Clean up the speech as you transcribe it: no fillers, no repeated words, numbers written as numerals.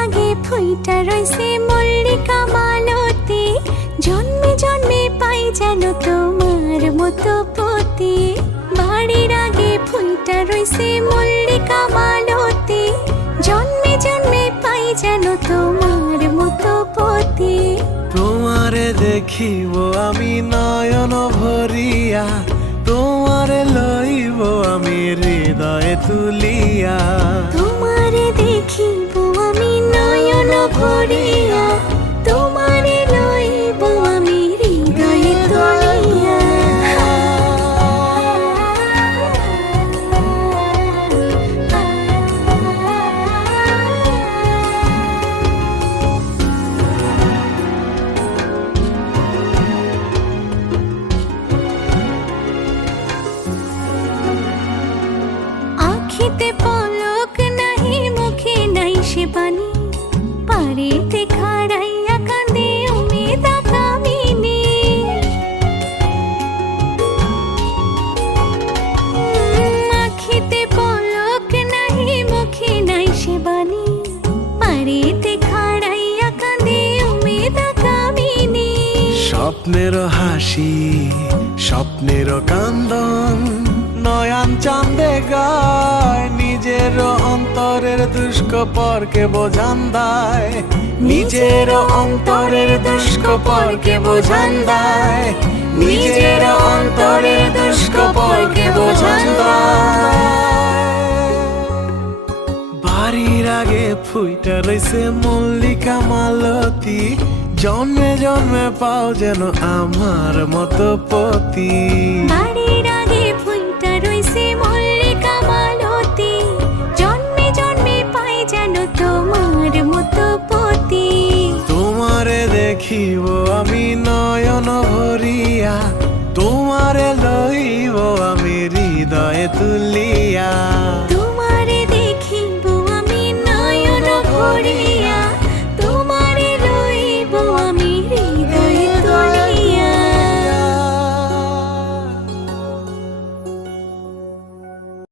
আগে ফুইটা রইছে মল্লিকা মালতী, জন্মে জন্মে পাই যেন তোমার মতো পতি। বাড়ির আগে ফুইটা রইছে মল্লিকা মালতী, জন্মে জন্মে পাই যেন তোমার মতো পতি। তোমারে দেখিব আমি নয়ন ভরিয়া, তোমারে লইব আমি হৃদয়ে তুলিয়া। তোমারে দেখিব আমি নয়ন ভরিয়া, তোমারে লইব আমি হৃদয়ে তুলিয়া। আখিতে পলক নাহি, মুখে নাই সে বাণী, পারেতে খাড়াইয়া কাঁদে উমেদা কামিনী। আখিতে পলক নাহি, মুখে নাই সে বাণী, পারেতে খাড়াইয়া কাঁদে উমেদা কামিনী। স্বপ্নের হাসি স্বপ্নের কান্দন, নয়ন চাঁদে গায় নিজের অন্তরের দুষ্কপরকে বোঝান দেয়। নিজের অন্তরের দুষ্কপরকে বোঝান দেয়, নিজের অন্তরের দুষ্কপরকে বোঝান দেয়। বাড়ির আগে ফুইটা রইছে মল্লিকা মালতী, জন্মে জন্মে পাও যেন আমার মতো পতি। বাড়ির আগে ফুইটা রইছে মল্লিকা মালতী, জন্মে জন্মে পাই যেন তোমার মতো পতি। তোমারে দেখিব আমি নয়ন ভরিয়া, তোমারে লইব আমি হৃদয়ে তুলিয়া।